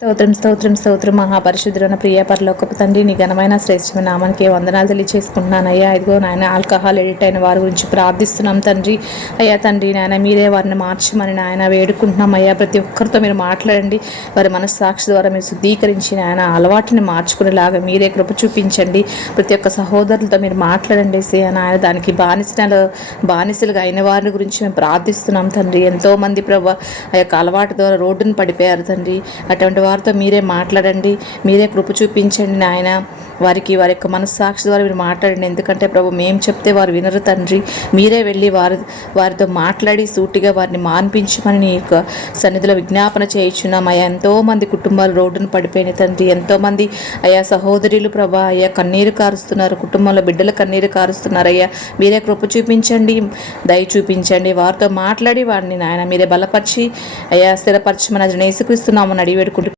స్తోత్రం స్తోత్రం స్తోత్రం మహాపరిశుద్ధులైన ప్రియ పరలోకపు తండ్రి, నీ ఘనమైన శ్రేష్టమైన నామానికి వందనాలు తెలియచేసుకుంటున్నాను అయ్యా. ఇదిగో నాయన ఆల్కహాల్ ఎడిట్ అయిన వారి గురించి ప్రార్థిస్తున్నాం తండ్రి. అయ్యా తండ్రి నాయన మీరే వారిని మార్చమని నాయన వేడుకుంటున్నాం అయ్యా. ప్రతి ఒక్కరితో మీరు మాట్లాడండి, వారి మనస్సాక్షి ద్వారా మీరు శుద్ధీకరించి నాయన అలవాటుని మార్చుకునేలాగా మీరే కృప చూపించండి. ప్రతి ఒక్క సహోదరులతో మీరు మాట్లాడండి నాయన. దానికి బానిసలుగా అయిన వారి గురించి మేము ప్రార్థిస్తున్నాం తండ్రి. ఎంతోమంది ప్రభు ఆ యొక్క అలవాటు ద్వారా రోడ్డును పడిపోయారు తండ్రి. అటువంటి వారితో మీరే మాట్లాడండి, మీరే కృప చూపించండి నాయన. వారి యొక్క మనస్సాక్షి ద్వారా మీరు మాట్లాడండి. ఎందుకంటే ప్రభు మేము చెప్తే వారు వినరు తండ్రి. మీరే వెళ్ళి వారితో మాట్లాడి సూటిగా వారిని మాన్పించమని నీ యొక్క సన్నిధిలో విజ్ఞాపన చేయించున్నాం అయ్యా. ఎంతోమంది కుటుంబాలు రోడ్డును పడిపోయినాయి తండ్రి. ఎంతోమంది అయ్యా సహోదరులు ప్రభా అయ్యా కన్నీరు కారుస్తున్నారు, కుటుంబంలో బిడ్డలు కన్నీరు కారుస్తున్నారు అయ్యా. మీరే కృప చూపించండి, దయ చూపించండి. వారితో మాట్లాడి వారిని నాయన మీరే బలపరిచి అయ్యా స్థిరపరచమని యేసుక్రీస్తు నామమున అడిగి వేడుకుంటున్నాము.